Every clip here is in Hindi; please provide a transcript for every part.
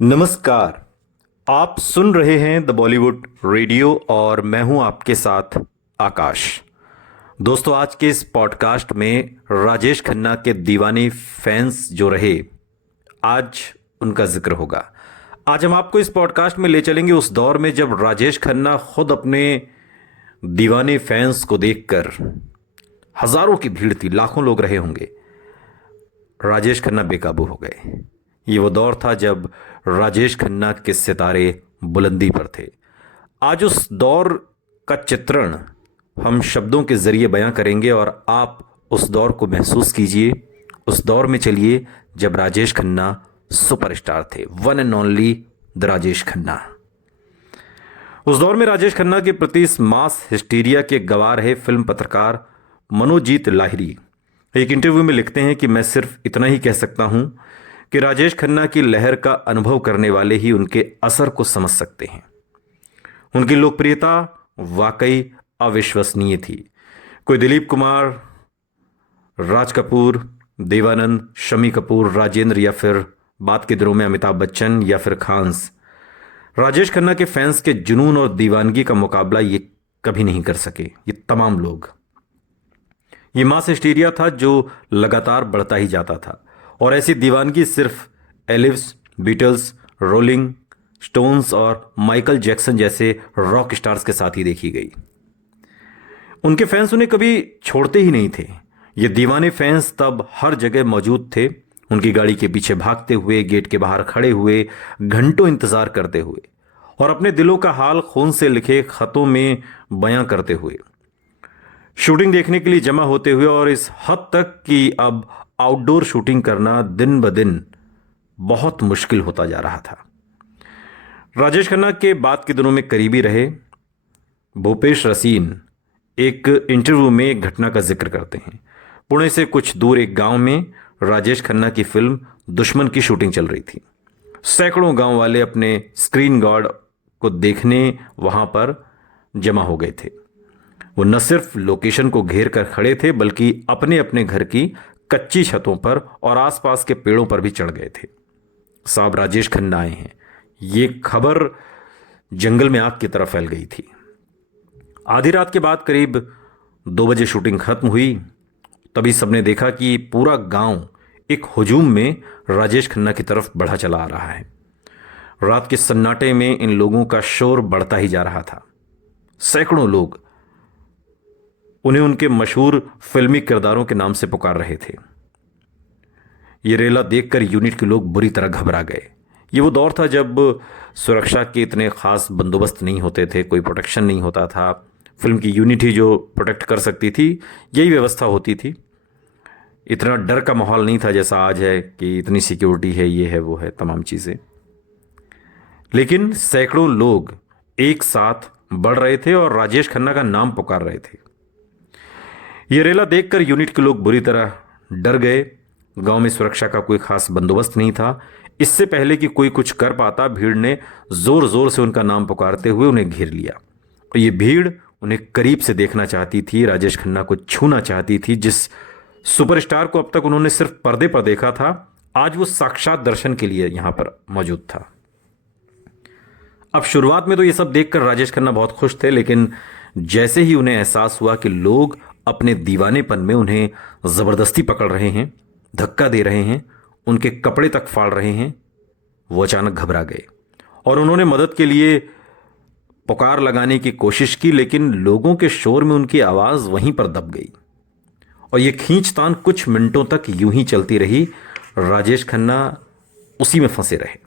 नमस्कार। आप सुन रहे हैं द बॉलीवुड रेडियो और मैं हूं आपके साथ आकाश। दोस्तों, आज के इस पॉडकास्ट में राजेश खन्ना के दीवाने फैंस जो रहे, आज उनका जिक्र होगा। आज हम आपको इस पॉडकास्ट में ले चलेंगे उस दौर में जब राजेश खन्ना खुद अपने दीवाने फैंस को देखकर, हजारों की भीड़ थी, लाखों लोग रहे होंगे, राजेश खन्ना बेकाबू हो गए। ये वो दौर था जब राजेश खन्ना के सितारे बुलंदी पर थे। आज उस दौर का चित्रण हम शब्दों के जरिए बयां करेंगे और आप उस दौर को महसूस कीजिए। उस दौर में चलिए जब राजेश खन्ना सुपरस्टार थे, one and only the Rajesh Khanna. उस दौर में राजेश खन्ना के प्रति इस मास हिस्टीरिया के गवाह रहे फिल्म पत्रकार मनोजीत लाहिरी एक इंटरव्यू में लिखते हैं कि मैं सिर्फ इतना ही कह सकता हूं कि राजेश खन्ना की लहर का अनुभव करने वाले ही उनके असर को समझ सकते हैं। उनकी लोकप्रियता वाकई अविश्वसनीय थी। कोई दिलीप कुमार, राज कपूर, देवानंद, शम्मी कपूर, राजेंद्र या फिर बात के दिनों में अमिताभ बच्चन या फिर खान्स, राजेश खन्ना के फैंस के जुनून और दीवानगी का मुकाबला ये कभी नहीं कर सके। ये तमाम लोग, ये मास हिस्टीरिया था जो लगातार बढ़ता ही जाता था और ऐसी दीवानगी सिर्फ एलिव्स, बीटल्स, रोलिंग स्टोन्स और माइकल जैक्सन जैसे रॉक स्टार्स के साथ ही देखी गई। उनके फैंस उन्हें कभी छोड़ते ही नहीं थे। ये दीवाने फैंस तब हर जगह मौजूद थे, उनकी गाड़ी के पीछे भागते हुए, गेट के बाहर खड़े हुए, घंटों इंतजार करते हुए और अपने दिलों का हाल खून से लिखे खतों में बयां करते हुए, शूटिंग देखने के लिए जमा होते हुए, और इस हद तक कि अब आउटडोर शूटिंग करना दिन ब दिन बहुत मुश्किल होता जा रहा था। राजेश खन्ना के बाद के दिनों में करीबी रहे भूपेश रसीन एक इंटरव्यू में एक घटना का जिक्र करते हैं। पुणे से कुछ दूर एक गांव में राजेश खन्ना की फिल्म दुश्मन की शूटिंग चल रही थी। सैकड़ों गांव वाले अपने स्क्रीन गार्ड को देखने वहां पर जमा हो गए थे। वो न सिर्फ लोकेशन को घेर कर खड़े थे बल्कि अपने अपने घर की कच्ची छतों पर और आसपास के पेड़ों पर भी चढ़ गए थे। साहब, राजेश खन्ना आए हैं। ये खबर जंगल में आग की तरह फैल गई थी। आधी रात के बाद करीब 2 बजे शूटिंग खत्म हुई। तभी सबने देखा कि पूरा गांव एक हुजूम में राजेश खन्ना की तरफ बढ़ा चला आ रहा है। रात के सन्नाटे में इन लोगों का शोर बढ़ता ही जा रहा था। सैकड़ों लोग उन्हें उनके मशहूर फिल्मी किरदारों के नाम से पुकार रहे थे। ये रेला देखकर यूनिट के लोग बुरी तरह घबरा गए। ये वो दौर था जब सुरक्षा के इतने खास बंदोबस्त नहीं होते थे, कोई प्रोटेक्शन नहीं होता था। फिल्म की यूनिट ही जो प्रोटेक्ट कर सकती थी, यही व्यवस्था होती थी। इतना डर का माहौल नहीं था जैसा आज है कि इतनी सिक्योरिटी है, ये है, वो है, तमाम चीज़ें। लेकिन सैकड़ों लोग एक साथ बढ़ रहे थे और राजेश खन्ना का नाम पुकार रहे थे। ये रेला देखकर यूनिट के लोग बुरी तरह डर गए। गांव में सुरक्षा का कोई खास बंदोबस्त नहीं था। इससे पहले कि कोई कुछ कर पाता, भीड़ ने जोर जोर से उनका नाम पुकारते हुए उन्हें घेर लिया। और ये भीड़ उन्हें करीब से देखना चाहती थी, राजेश खन्ना को छूना चाहती थी। जिस सुपरस्टार को अब तक उन्होंने सिर्फ पर्दे पर देखा था, आज वो साक्षात दर्शन के लिए यहां पर मौजूद था। अब शुरुआत में तो ये सब देखकर राजेश खन्ना बहुत खुश थे, लेकिन जैसे ही उन्हें एहसास हुआ कि लोग अपने दीवानेपन में उन्हें जबरदस्ती पकड़ रहे हैं, धक्का दे रहे हैं, उनके कपड़े तक फाड़ रहे हैं, वो अचानक घबरा गए और उन्होंने मदद के लिए पुकार लगाने की कोशिश की। लेकिन लोगों के शोर में उनकी आवाज वहीं पर दब गई और ये खींचतान कुछ मिनटों तक यूं ही चलती रही। राजेश खन्ना उसी में फंसे रहे।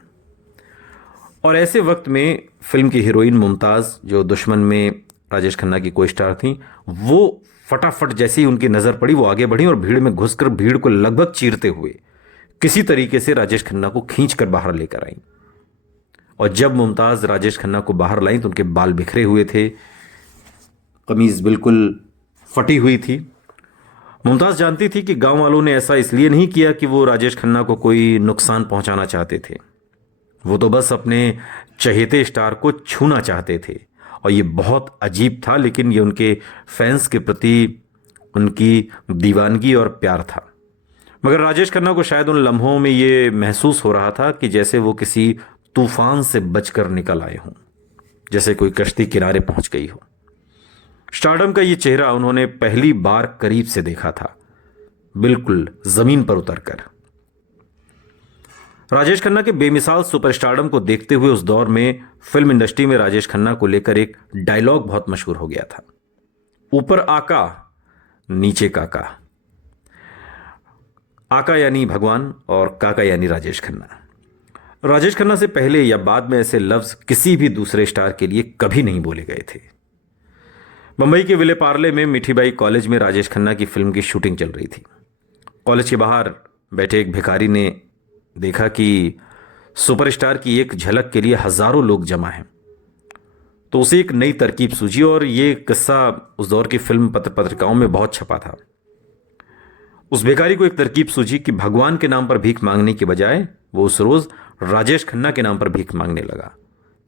और ऐसे वक्त में फिल्म की हीरोइन मुमताज, जो दुश्मन में राजेश खन्ना की को स्टार थी, वो फटाफट जैसे ही उनकी नजर पड़ी, वो आगे बढ़ी और भीड़ में घुसकर भीड़ को लगभग चीरते हुए किसी तरीके से राजेश खन्ना को खींचकर बाहर लेकर आई। और जब मुमताज राजेश खन्ना को बाहर लाई तो उनके बाल बिखरे हुए थे, कमीज बिल्कुल फटी हुई थी। मुमताज जानती थी कि गांव वालों ने ऐसा इसलिए नहीं किया कि वो राजेश खन्ना को कोई नुकसान पहुंचाना चाहते थे। वो तो बस अपने चहेते स्टार को छूना चाहते थे। और ये बहुत अजीब था, लेकिन ये उनके फैंस के प्रति उनकी दीवानगी और प्यार था। मगर राजेश खन्ना को शायद उन लम्हों में ये महसूस हो रहा था कि जैसे वो किसी तूफान से बचकर निकल आए हों, जैसे कोई कश्ती किनारे पहुंच गई हो। स्टारडम का ये चेहरा उन्होंने पहली बार करीब से देखा था, बिल्कुल जमीन पर उतरकर। राजेश खन्ना के बेमिसाल सुपरस्टारडम को देखते हुए उस दौर में फिल्म इंडस्ट्री में राजेश खन्ना को लेकर एक डायलॉग बहुत मशहूर हो गया था, ऊपर आका नीचे काका। आका यानी भगवान और काका यानी राजेश खन्ना। राजेश खन्ना से पहले या बाद में ऐसे लफ्ज किसी भी दूसरे स्टार के लिए कभी नहीं बोले गए थे। मुंबई के विले पार्ले में मिठीबाई कॉलेज में राजेश खन्ना की फिल्म की शूटिंग चल रही थी। कॉलेज के बाहर बैठे एक भिखारी ने देखा कि सुपरस्टार की एक झलक के लिए हजारों लोग जमा हैं, तो उसे एक नई तरकीब सूझी और ये किस्सा उस दौर की फिल्म पत्रिकाओं में बहुत छपा था। उस भिखारी को एक तरकीब सूझी कि भगवान के नाम पर भीख मांगने की बजाय वो उस रोज राजेश खन्ना के नाम पर भीख मांगने लगा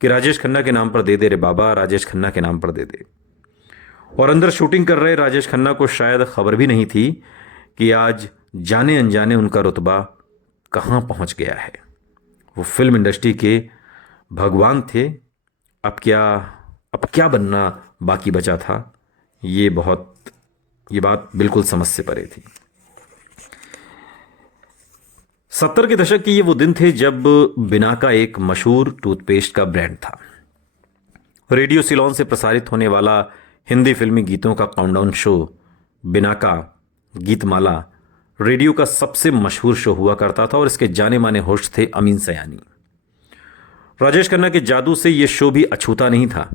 कि राजेश खन्ना के नाम पर दे दे रे बाबा, राजेश खन्ना के नाम पर दे दे। और अंदर शूटिंग कर रहे राजेश खन्ना को शायद खबर भी नहीं थी कि आज जाने अनजाने उनका रुतबा कहां पहुंच गया है। वो फिल्म इंडस्ट्री के भगवान थे। अब क्या बनना बाकी बचा था, ये बात बिल्कुल समझ से परे थी। 70 के दशक के ये वो दिन थे जब बिनाका एक मशहूर टूथपेस्ट का ब्रांड था। रेडियो सिलोन से प्रसारित होने वाला हिंदी फिल्मी गीतों का countdown show Binaca Geetmala radio का सबसे मशहूर शो हुआ करता था और इसके जाने माने होस्ट थे अमीन सयानी। राजेश खन्ना के जादू से यह शो भी अछूता नहीं था।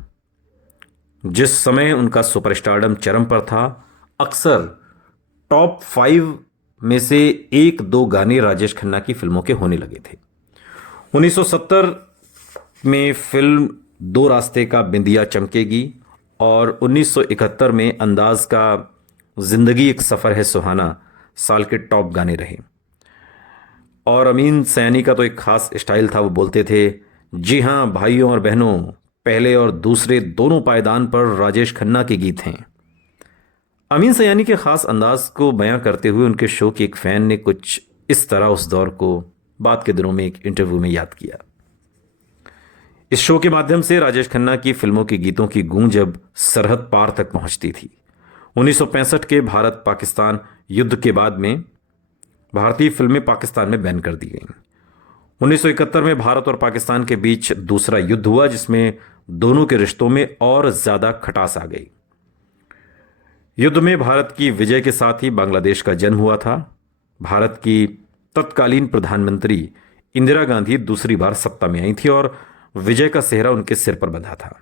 जिस समय उनका सुपरस्टारडम चरम पर था, अक्सर टॉप 5 में से 1-2 गाने राजेश खन्ना की फिल्मों के होने लगे थे। 1970 में फिल्म दो रास्ते का बिंदिया चमकेगी और 1971 में अंदाज का जिंदगी एक सफर है सुहाना साल के टॉप गाने रहे। और अमीन सयानी का तो एक खास स्टाइल था, वो बोलते थे, जी हां भाइयों और बहनों, पहले और दूसरे दोनों पायदान पर राजेश खन्ना के गीत हैं। अमीन सयानी के खास अंदाज को बयां करते हुए उनके शो की एक फैन ने कुछ इस तरह उस दौर को बाद के दिनों में एक इंटरव्यू में याद किया। इस शो के माध्यम से राजेश खन्ना की फिल्मों के गीतों की गूंज अब सरहद पार तक पहुंचती थी। 1965 के भारत पाकिस्तान युद्ध के बाद में भारतीय फिल्में पाकिस्तान में बैन कर दी गईं। 1971 में भारत और पाकिस्तान के बीच दूसरा युद्ध हुआ, जिसमें दोनों के रिश्तों में और ज्यादा खटास आ गई। युद्ध में भारत की विजय के साथ ही बांग्लादेश का जन्म हुआ था। भारत की तत्कालीन प्रधानमंत्री इंदिरा गांधी दूसरी बार सत्ता में आई थी और विजय का सेहरा उनके सिर पर बंधा था।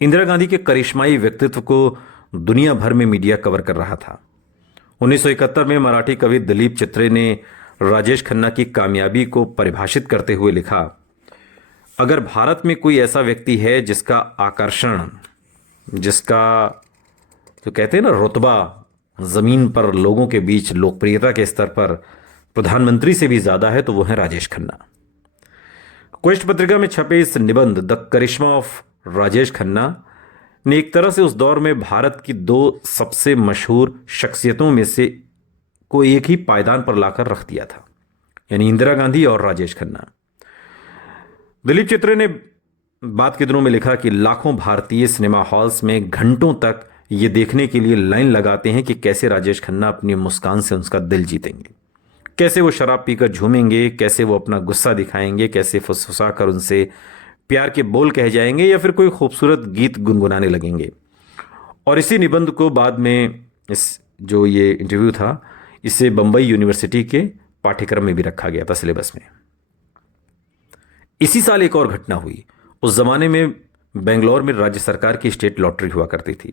इंदिरा गांधी के करिश्माई व्यक्तित्व को दुनिया भर में मीडिया कवर कर रहा था। 1971 में मराठी कवि दिलीप चित्रे ने राजेश खन्ना की कामयाबी को परिभाषित करते हुए लिखा, अगर भारत में कोई ऐसा व्यक्ति है जिसका आकर्षण, जिसका जो कहते हैं ना रुतबा जमीन पर लोगों के बीच लोकप्रियता के स्तर पर प्रधानमंत्री से भी ज्यादा है, तो वो है राजेश खन्ना। क्वेस्ट पत्रिका में छपे इस निबंध the charisma of Rajesh Khanna ने एक तरह से उस दौर में भारत की 2 सबसे मशहूर शख्सियतों में से को एक ही पायदान पर लाकर रख दिया था, यानी इंदिरा गांधी और राजेश खन्ना। दिलीप चित्रे ने बाद के दिनों में लिखा कि लाखों भारतीय सिनेमा हॉल्स में घंटों तक ये देखने के लिए लाइन लगाते हैं कि कैसे राजेश खन्ना अपनी मुस्कान से उसका दिल जीतेंगे, कैसे वो शराब पीकर झूमेंगे, कैसे वो अपना गुस्सा दिखाएंगे, कैसे फुसफुसा कर उनसे प्यार के बोल कह जाएंगे या फिर कोई खूबसूरत गीत गुनगुनाने लगेंगे। और इसी निबंध को बाद में इस जो ये इंटरव्यू था, इसे बंबई यूनिवर्सिटी के पाठ्यक्रम में भी रखा गया था, सिलेबस में। इसी साल एक और घटना हुई। उस जमाने में बेंगलोर में राज्य सरकार की स्टेट लॉटरी हुआ करती थी।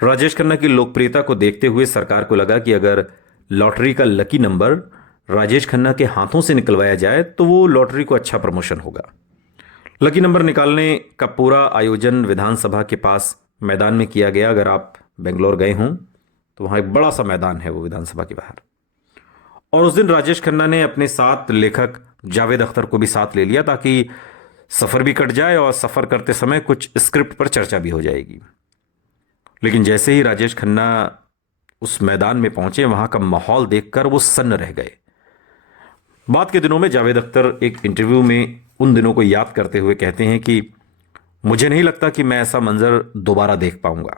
राजेश खन्ना की लोकप्रियता को देखते हुए सरकार को लगा कि अगर लॉटरी का लकी नंबर राजेश खन्ना के हाथों से निकलवाया जाए तो वो लॉटरी को अच्छा प्रमोशन होगा। लकी नंबर निकालने का पूरा आयोजन विधानसभा के पास मैदान में किया गया। अगर आप बेंगलोर गए हों तो वहाँ एक बड़ा सा मैदान है वो विधानसभा के बाहर। और उस दिन राजेश खन्ना ने अपने साथ लेखक जावेद अख्तर को भी साथ ले लिया ताकि सफ़र भी कट जाए और सफ़र करते समय कुछ स्क्रिप्ट पर चर्चा भी हो जाएगी। लेकिन जैसे ही राजेश खन्ना उस मैदान में पहुंचे, वहां का माहौल देखकर वो सन्न रह गए। बाद के दिनों में जावेद अख्तर एक इंटरव्यू में उन दिनों को याद करते हुए कहते हैं कि मुझे नहीं लगता कि मैं ऐसा मंजर दोबारा देख पाऊंगा।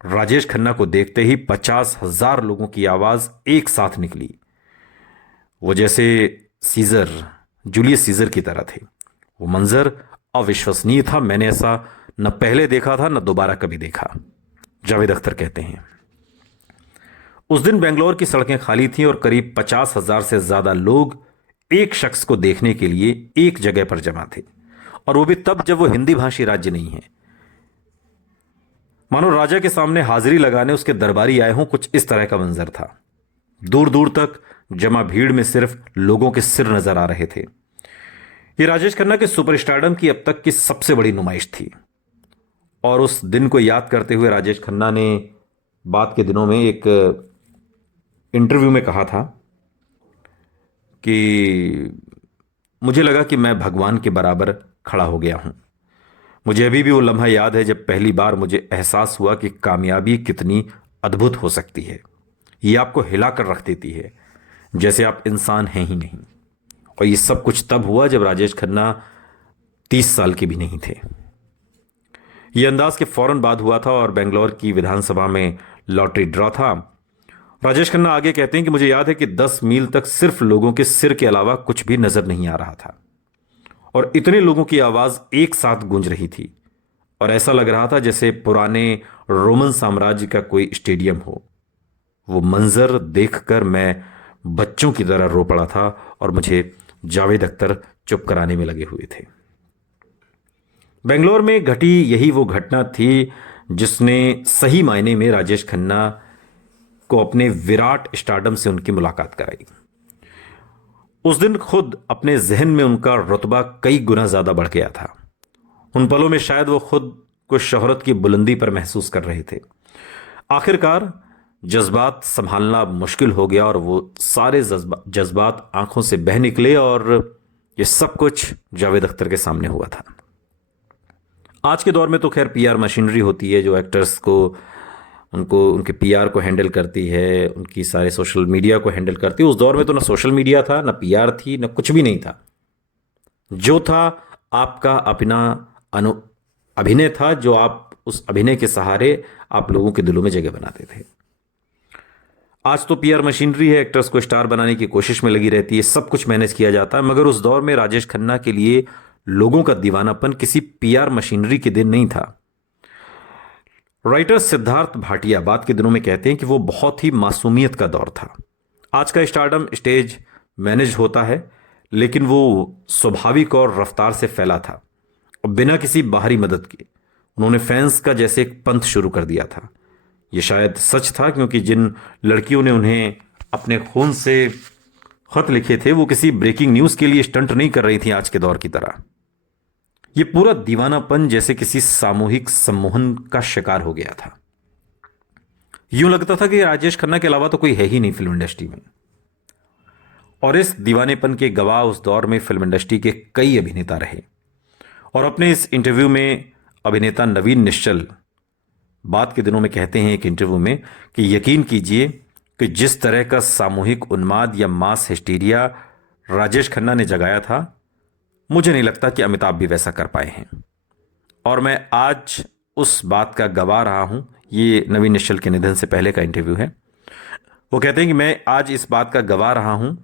राजेश खन्ना को देखते ही 50,000 लोगों की आवाज एक साथ निकली। वो जैसे सीजर, जूलियस सीजर की तरह थे। वो मंजर अविश्वसनीय था। मैंने ऐसा न पहले देखा था न दोबारा कभी देखा। जावेद अख्तर कहते हैं, उस दिन बेंगलोर की सड़कें खाली थीं और करीब 50,000 से ज्यादा लोग एक शख्स को देखने के लिए एक जगह पर जमा थे, और वो भी तब जब वो हिंदी भाषी राज्य नहीं है। मानो राजा के सामने हाजिरी लगाने उसके दरबारी आए हों, कुछ इस तरह का मंजर था। दूर दूर तक जमा भीड़ में सिर्फ लोगों के सिर नजर आ रहे थे। ये राजेश खन्ना के सुपरस्टारडम की अब तक की सबसे बड़ी नुमाइश थी। और उस दिन को याद करते हुए राजेश खन्ना ने बाद के दिनों में एक इंटरव्यू में कहा था कि मुझे लगा कि मैं भगवान के बराबर खड़ा हो गया हूं। मुझे अभी भी वो लम्हा याद है जब पहली बार मुझे एहसास हुआ कि कामयाबी कितनी अद्भुत हो सकती है। ये आपको हिलाकर रख देती है, जैसे आप इंसान हैं ही नहीं। और ये सब कुछ तब हुआ जब राजेश खन्ना 30 साल के भी नहीं थे। ये अंदाज के फौरन बाद हुआ था और बेंगलोर की विधानसभा में लॉटरी ड्रॉ था। राजेश खन्ना आगे कहते हैं कि मुझे याद है कि 10 मील तक सिर्फ लोगों के सिर के अलावा कुछ भी नजर नहीं आ रहा था, और इतने लोगों की आवाज एक साथ गूंज रही थी, और ऐसा लग रहा था जैसे पुराने रोमन साम्राज्य का कोई स्टेडियम हो। वो मंजर देखकर मैं बच्चों की तरह रो पड़ा था, और मुझे जावेद अख्तर चुप कराने में लगे हुए थे। बेंगलोर में घटी यही वो घटना थी जिसने सही मायने में राजेश खन्ना को अपने विराट स्टारडम से उनकी मुलाकात कराई। उस दिन खुद अपने जहन में उनका रुतबा कई गुना ज्यादा बढ़ गया था। उन पलों में शायद वो खुद को शोहरत की बुलंदी पर महसूस कर रहे थे। आखिरकार जज्बात संभालना मुश्किल हो गया और वो सारे जज्बात आंखों से बह निकले, और ये सब कुछ जावेद अख्तर के सामने हुआ था। आज के दौर में तो खैर पीआर मशीनरी होती है जो एक्टर्स को, उनको उनके पीआर को हैंडल करती है, उनकी सारे सोशल मीडिया को हैंडल करती है। उस दौर में तो ना सोशल मीडिया था, ना पीआर थी, ना कुछ भी नहीं था। जो था आपका अपना अभिनय था, जो आप उस अभिनय के सहारे आप लोगों के दिलों में जगह बनाते थे। आज तो पीआर मशीनरी है, एक्टर्स को स्टार बनाने की कोशिश में लगी रहती है, सब कुछ मैनेज किया जाता है। मगर उस दौर में राजेश खन्ना के लिए लोगों का दीवानापन किसी पीआर मशीनरी के दिन नहीं था। राइटर सिद्धार्थ भाटिया बाद के दिनों में कहते हैं कि वो बहुत ही मासूमियत का दौर था। आज का स्टारडम स्टेज मैनेज होता है, लेकिन वो स्वाभाविक और रफ्तार से फैला था, और बिना किसी बाहरी मदद के उन्होंने फैंस का जैसे एक पंथ शुरू कर दिया था। ये शायद सच था, क्योंकि जिन लड़कियों ने उन्हें अपने खून से खत लिखे थे वो किसी ब्रेकिंग न्यूज के लिए स्टंट नहीं कर रही थी आज के दौर की तरह। ये पूरा दीवानापन जैसे किसी सामूहिक सम्मोहन का शिकार हो गया था। यूं लगता था कि राजेश खन्ना के अलावा तो कोई है ही नहीं फिल्म इंडस्ट्री में। और इस दीवानेपन के गवाह उस दौर में फिल्म इंडस्ट्री के कई अभिनेता रहे। और अपने इस इंटरव्यू में अभिनेता नवीन निश्चल बाद के दिनों में कहते हैं एक इंटरव्यू में कि यकीन कीजिए कि जिस तरह का सामूहिक उन्माद या मास हिस्टीरिया राजेश खन्ना ने जगाया था, मुझे नहीं लगता कि अमिताभ भी वैसा कर पाए हैं। और मैं आज उस बात का गवाह रहा हूं। ये नवीन निश्चल के निधन से पहले का इंटरव्यू है। वो कहते हैं कि मैं आज इस बात का गवाह रहा हूं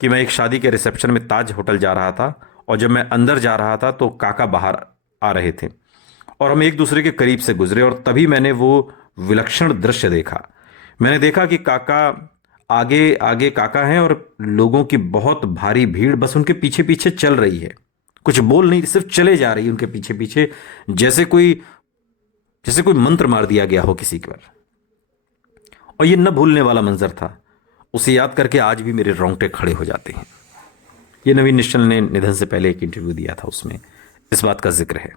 कि मैं एक शादी के रिसेप्शन में ताज होटल जा रहा था, और जब मैं अंदर जा रहा था तो काका बाहर आ रहे थे, और हम एक दूसरे के करीब से गुजरे, और तभी मैंने वो विलक्षण दृश्य देखा। मैंने देखा कि काका आगे आगे काका हैं, और लोगों की बहुत भारी भीड़ बस उनके पीछे पीछे चल रही है, कुछ बोल नहीं, सिर्फ चले जा रही है उनके पीछे पीछे, जैसे कोई मंत्र मार दिया गया हो किसी पर। और ये न भूलने वाला मंजर था। उसे याद करके आज भी मेरे रोंगटे खड़े हो जाते हैं। ये नवीन निश्चल ने निधन से पहले एक इंटरव्यू दिया था, उसमें इस बात का जिक्र है।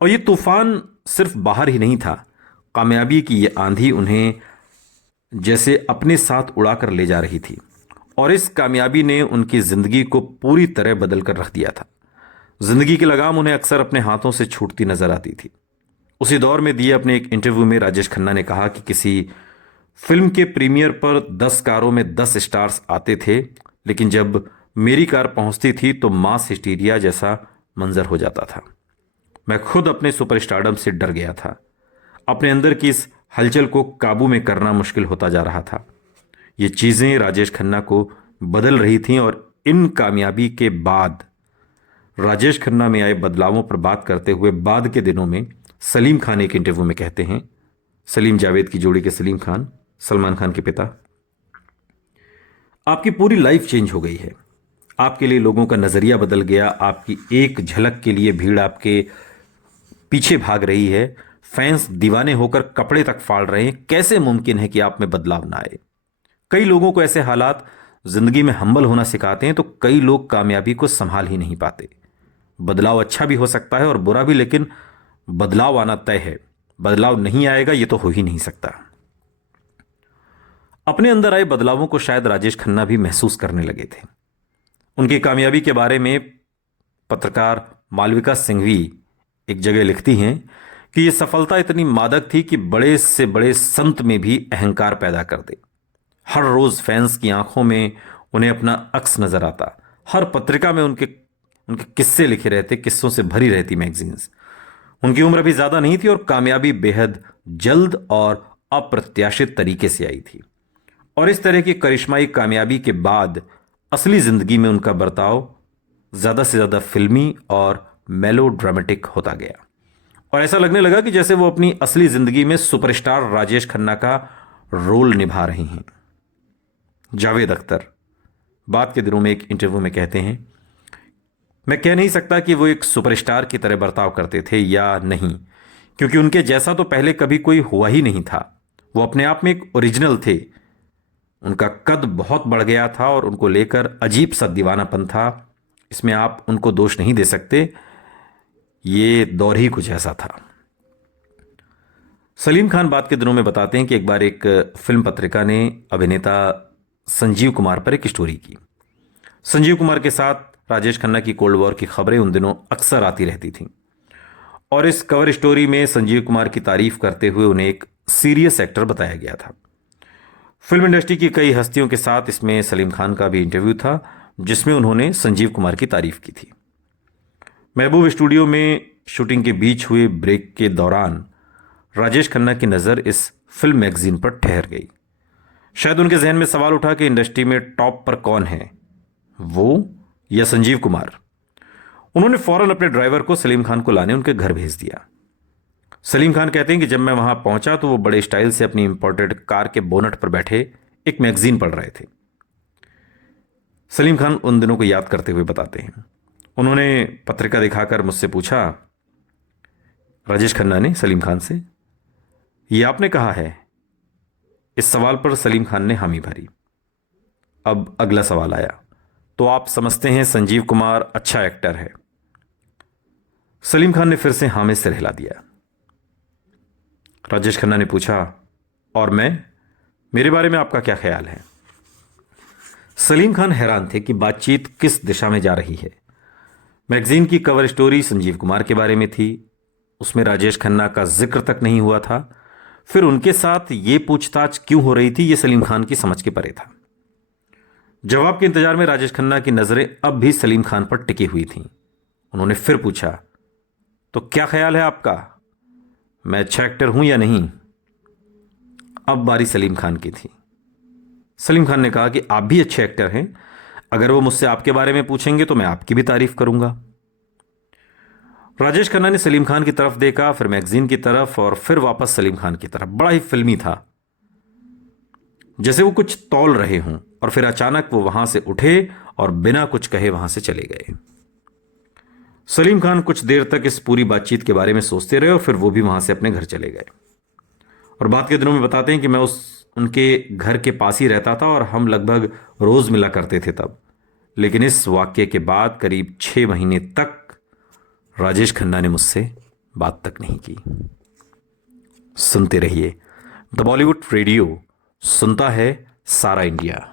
और ये तूफान सिर्फ बाहर ही नहीं था, कामयाबी की ये आंधी उन्हें जैसे अपने साथ उड़ाकर ले जा रही थी, और इस कामयाबी ने उनकी जिंदगी को पूरी तरह बदल कर रख दिया था। जिंदगी की लगाम उन्हें अक्सर अपने हाथों से छूटती नजर आती थी। उसी दौर में दिए अपने एक इंटरव्यू में राजेश खन्ना ने कहा कि किसी फिल्म के प्रीमियर पर 10 कारों में 10 स्टार्स आते थे, लेकिन जब मेरी कार पहुंचती थी तो मास हिस्टीरिया जैसा मंजर हो जाता था। मैं खुद अपने सुपरस्टारडम से डर गया था। अपने अंदर की इस हलचल को काबू में करना मुश्किल होता जा रहा था। ये चीजें राजेश खन्ना को बदल रही थीं और इन कामयाबी के बाद राजेश खन्ना में आए बदलावों पर बात करते हुए बाद के दिनों में सलीम खान एक इंटरव्यू में कहते हैं, सलीम जावेद की जोड़ी के सलीम खान, सलमान खान के पिता, आपकी पूरी लाइफ चेंज हो गई है। आपके लिए लोगों का नजरिया बदल गया। आपकी एक झलक के लिए भीड़ आपके पीछे भाग रही है। फैंस दीवाने होकर कपड़े तक फाड़ रहे हैं। कैसे मुमकिन है कि आप में बदलाव ना आए? कई लोगों को ऐसे हालात जिंदगी में हम्बल होना सिखाते हैं, तो कई लोग कामयाबी को संभाल ही नहीं पाते। बदलाव अच्छा भी हो सकता है और बुरा भी, लेकिन बदलाव आना तय है। बदलाव नहीं आएगा ये तो हो ही नहीं सकता। अपने अंदर आए बदलावों को शायद राजेश खन्ना भी महसूस करने लगे थे। उनकी कामयाबी के बारे में पत्रकार मालविका सिंघवी एक जगह लिखती हैं कि यह सफलता इतनी मादक थी कि बड़े से बड़े संत में भी अहंकार पैदा कर दे। हर रोज फैंस की आंखों में उन्हें अपना अक्स नजर आता। हर पत्रिका में उनके उनके किस्से लिखे रहते, किस्सों से भरी रहती मैगजीन्स। उनकी उम्र भी ज्यादा नहीं थी और कामयाबी बेहद जल्द और अप्रत्याशित तरीके से आई थी। और इस तरह की करिश्माई कामयाबी के बाद असली जिंदगी में उनका बर्ताव ज्यादा से ज्यादा फिल्मी और मेलो ड्रामेटिक होता गया और ऐसा लगने लगा कि जैसे वो अपनी असली जिंदगी में सुपरस्टार राजेश खन्ना का रोल निभा रही हैं। जावेद अख्तर बाद के दिनों में एक इंटरव्यू में कहते हैं, मैं कह नहीं सकता कि वो एक सुपरस्टार की तरह बर्ताव करते थे या नहीं, क्योंकि उनके जैसा तो पहले कभी कोई हुआ ही नहीं था। वो अपने आप में एक ओरिजिनल थे। उनका कद बहुत बढ़ गया था और उनको लेकर अजीब सा दीवानापन था। इसमें आप उनको दोष नहीं दे सकते, ये दौर ही कुछ ऐसा था। सलीम खान बाद के दिनों में बताते हैं कि एक बार एक फिल्म पत्रिका ने अभिनेता संजीव कुमार पर एक स्टोरी की। संजीव कुमार के साथ राजेश खन्ना की कोल्ड वॉर की खबरें उन दिनों अक्सर आती रहती थीं और इस कवर स्टोरी में संजीव कुमार की तारीफ करते हुए उन्हें एक सीरियस एक्टर बताया गया था। फिल्म इंडस्ट्री की कई हस्तियों के साथ इसमें सलीम खान का भी इंटरव्यू था, जिसमें उन्होंने संजीव कुमार की तारीफ की थी। महबूब स्टूडियो में शूटिंग के बीच हुए ब्रेक के दौरान राजेश खन्ना की नज़र इस फिल्म मैगजीन पर ठहर गई। शायद उनके जहन में सवाल उठा कि इंडस्ट्री में टॉप पर कौन है, वो या संजीव कुमार। उन्होंने फौरन अपने ड्राइवर को सलीम खान को लाने उनके घर भेज दिया। सलीम खान कहते हैं कि जब मैं वहां पहुंचा तो वो बड़े स्टाइल से अपनी इंपोर्टेड कार के बोनट पर बैठे एक मैगजीन पढ़ रहे थे। सलीम खान उन दिनों को याद करते हुए बताते हैं, उन्होंने पत्रिका दिखाकर मुझसे पूछा, राजेश खन्ना ने सलीम खान से, ये आपने कहा है? इस सवाल पर सलीम खान ने हामी भरी। अब अगला सवाल आया, तो आप समझते हैं संजीव कुमार अच्छा एक्टर है? सलीम खान ने फिर से हाँ में सिर हिला दिया। राजेश खन्ना ने पूछा, और मैं, मेरे बारे में आपका क्या ख्याल है? सलीम खान हैरान थे कि बातचीत किस दिशा में जा रही है। मैगजीन की कवर स्टोरी संजीव कुमार के बारे में थी, उसमें राजेश खन्ना का जिक्र तक नहीं हुआ था। फिर उनके साथ ये पूछताछ क्यों हो रही थी, ये सलीम खान की समझ के परे था। जवाब के इंतजार में राजेश खन्ना की नजरें अब भी सलीम खान पर टिकी हुई थीं। उन्होंने फिर पूछा, तो क्या ख्याल है आपका, मैं अच्छा एक्टर हूं या नहीं? अब बारी सलीम खान की थी। सलीम खान ने कहा कि आप भी अच्छे एक्टर हैं। अगर वो मुझसे आपके बारे में पूछेंगे तो मैं आपकी भी तारीफ करूंगा। राजेश खन्ना ने सलीम खान की तरफ देखा, फिर मैगजीन की तरफ और फिर वापस सलीम खान की तरफ। बड़ा ही फिल्मी था, जैसे वो कुछ तौल रहे हों, और फिर अचानक वो वहां से उठे और बिना कुछ कहे वहां से चले गए। सलीम खान कुछ देर तक इस पूरी बातचीत के बारे में सोचते रहे और फिर वो भी वहां से अपने घर चले गए। और बाद के दिनों में बताते हैं कि मैं उनके घर के पास ही रहता था और हम लगभग रोज मिला करते थे तब। लेकिन इस वाक्य के बाद करीब 6 महीने तक राजेश खन्ना ने मुझसे बात तक नहीं की। सुनते रहिए द बॉलीवुड रेडियो, सुनता है सारा इंडिया।